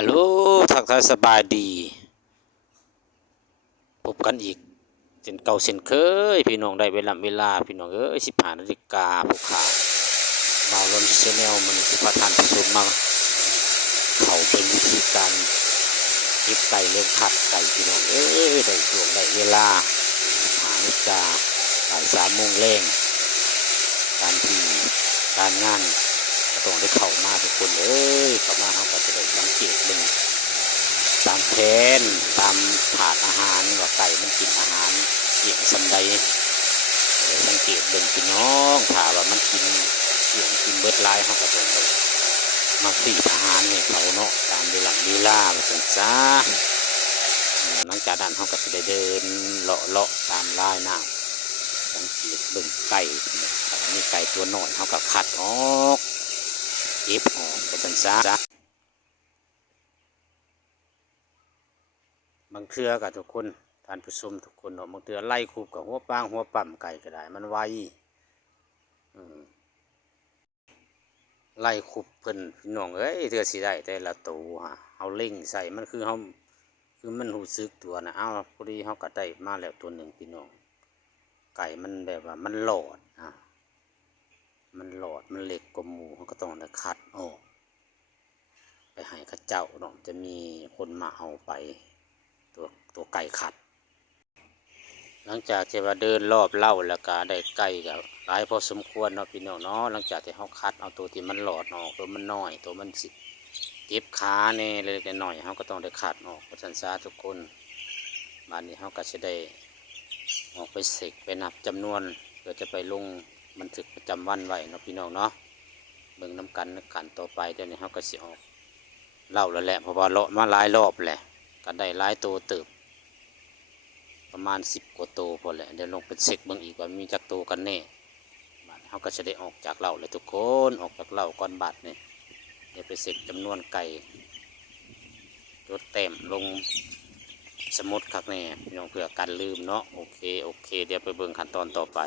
ฮัลโหลทักทายสบายดี พบกันอีกเช่นเก่าเช่นเคย พี่น้องได้เวลาเวลา พี่น้องเอ้ยสิบห้านาฬิกาพวกข่าวบาวลอนเชนแนลมันสิพาทานผู้ชมมา เขาเป็นวิธีการเก็บไก่เลี้ยงขัดไก่พี่น้องเอ้ยได้ช่วงได้เวลาสิบห้านาฬิกาบ่ายสามโมงแรงการที่การงาน ก็ต้องได้เข้ามาทุกคนเอ้ยเข้ามาเขาก็จะได้สังเกตเบิ่งตามแผนตามถาดอาหารว่าไก่มันกินอาหารเกี่ยงสันใดเออสังเกตเบิ่งพี่น้องถ้าว่ามันกินเกี่ยงกินเบิดหลายเขาก็ต้องเลยมาฟีดอาหารให้เขาเนาะตามเวลาเวลามาสันซาอืมหลังจากนั้นเขาก็จะได้เดินเลาะเลาะตามลายน้ำสังเกตเบิ่งไก่นี่ยถ้ามีไก่ตัวน้อยเขาก็ขัดออก เก็บออกไปสันซาบางเทือกับทุกคนท่านผู้ชมทุกคนเนาะบางเทือไล่คูบกับหัวปางหัวปั่มไก่ก็ได้ มันไวอืมไล่คูบเพิ่นพี่น้องเอ้ยเทือสิได้แต่ละตัวฮะเอาเล่งใส่มันคือเฮาคือมันหูซึกตัวนะเอาพอดีเฮาก็ได้มาแล้วตัวหนึ่งพี่น้อง ไก่มันแบบว่ามันหลอดอะ หลอดมันเหล็กกว่าหมูเขาก็ต้องได้คัดออกไปให้ข้าเจ้าเนาะจะมีคนมาเอาไป ตัวตัวไก่ขัด หลังจากที่ว่าเดินรอบเล่าแล้วก็ได้ไก่กับหลายพอสมควรเนาะพี่น้องเนาะหลังจากที่เขาคัดเอาตัวที่มันหลอดออกตัวมันน้อย ตัวมันสิเจ็บขาเน่เลยกันหน่อยเขาก็ต้องได้ขัดออกประชันซาทุกคนบ้านนี้เขาก็จะได้ออกไปเสกไปนับจำนวนเพื่อจะไปลง บันทึกประจำวันไว้เนาะพี่น้องเนาะเบิ่งน้ำกันกันต่อไปเดี๋ยวนี้เขาก็เสิออกเล่าแล้วแหละเพราะว่าเลาะมาหลายรอบแหละก็ได้หลายตัวเติบ ประมาณสิบกว่าตัวพอแหละเดี๋ยวลงไปเช็คเบิ่งอีกว่ามีจักตัวกันแน่บาดเขาก็จะได้ออกจากเล่าเลยทุกคนออกจากเล่าก่อนบาดเนี่ยเดี๋ยวไปเช็คจำนวนไก่รถเต็มลงสมุดคักแน่พี่น้องเพื่อกันลืมเนาะโอเคโอเค เดี๋ยวไปเบิ่งขั้นตอนต่อไป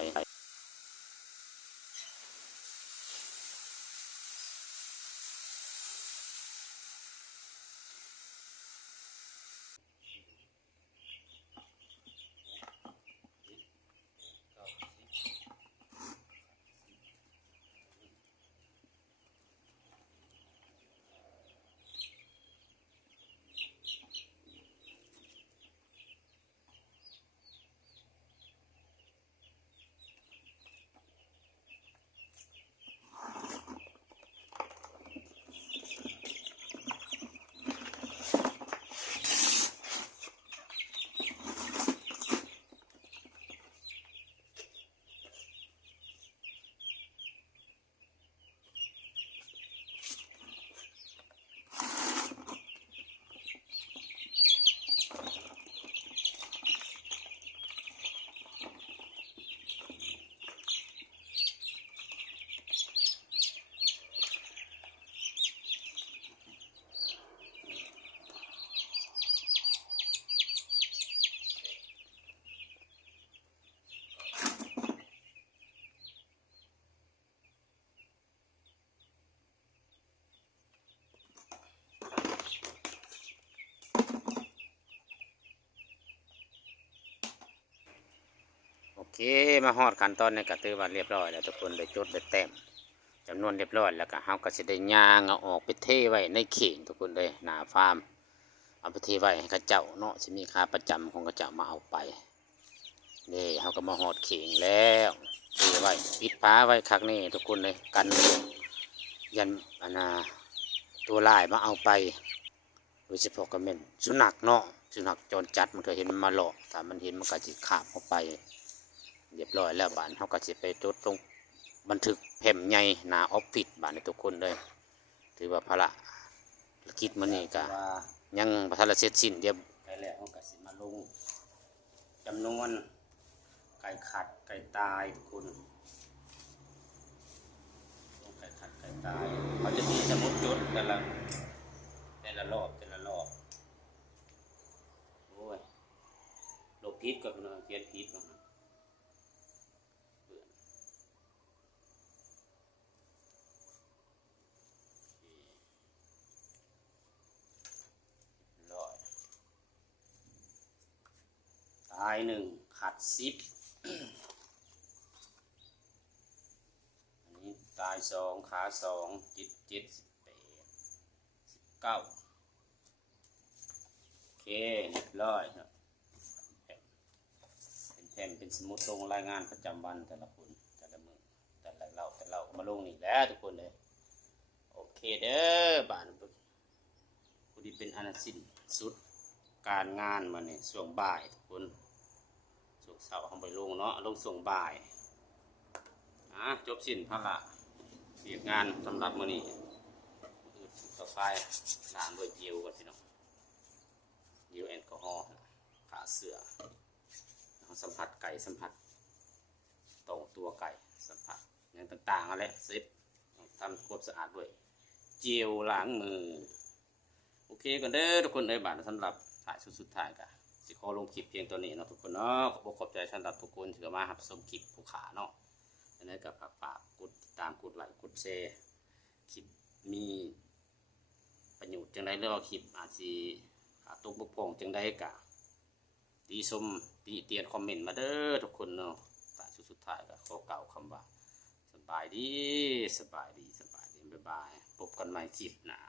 โอเคมาฮอดขั้นตอนในกระตือว่าเรียบร้อยแล้วทุกคนได้จดได้แต้มจำนวนเรียบร้อยแล้วก็เฮาก็สิได้ย่างเอาออกไปเทไว้ในเข่งทุกคนเลยหน้าฟาร์มเอาไปเทไว้ให้เขาเจ้าเนาะสิมีค่าประจำของเขาเจ้ามาเอาไปนี่เฮาก็มาฮอดเข่งแล้วเทไว้ปิดผ้าไว้คักนี่ทุกคนเลยกันยันอันนาตัวลายมาเอาไปโดยเฉพาะก็เป็นสุนัขเนาะสุนัขจรจัดมันก็เห็นมันมาหลอกถ้ามันเห็นมันก็จิขาบเข้าไป เรียบร้อยแล้วบ้านเขาก็จะไปจดลงบันทึกแผ่มใหญ่หนาออฟฟิศบ้านในทุกคนเลย ถือว่าภาระกิจมันนี่ก็ยังพัฒนาเสร็จสิ้นเดียวไก่แล้วเขาก็สิมาลงจำนวนไก่ขัดไก่ตายทุกคนลงไก่ขัดไก่ตายเขาจะมีสมุดจดแต่ละแต่ละรอบแต่ละรอบโอ้ยลบพิษก่อนพี่น้องเขียนพิษก่อนนะ โายหนึ่งขาดสิบอันนี้ตายสองขาสองจิตเจ็ดสิบแปดสิบเก้าโอเคเรียบร้อยครับเป็นแผ่นเป็นสมุดลงรายงานประจำวันแต่ละคนแต่ละมือแต่ละเราแต่เรามาลงนี่แล้วทุกคนเลยโอเคเด้อบ้านพอดีเป็นอันสิ้นสุดการงานมาเนี่ยช่วงบ่ายทุกคน ช่วงเสาร์เขาไปลงเนาะลงช่งบ่ายอะจบสิ้นภาระเรียกงานสำหรับมื้อนี้ต่อไปล้างด้วยเจลก่อนพี่น้องเจลแอลกอฮอล์ขาเสือสัมผัสไก่สัมผัสตรงตัวไก่สัมผัสอย่างต่างๆอะไรเสร็จทำความสะอาดด้วย เจลล้างมือ โอเคกันเด้อทุกคนเอ้ยบาทสำหรับถ่ายสุดสุดท้ายกัน สิขอลงคลิปเพียงตัวนี้เนาะทุกคนเนาะขอบคุณขอบใจสำหรับทุกคนที่มาหับชมคลิปผู้ขาเนาะดังนั้นกับฝากฝากกดติดตามกดไลค์กดแชร์คลิปมีประโยชน์จังไดเรื่องคลิปอาจสิขาดตกบกพร่องจังไดกะดีชมตีเตียนคอมเมนต์มาเด้อทุกคนเนาะถ่ายสุดท้ายก็ขอเก่าคำว่าสบายดีสบายดีสบายดีบ๊ายบายพบกันใหม่คลิปหน้า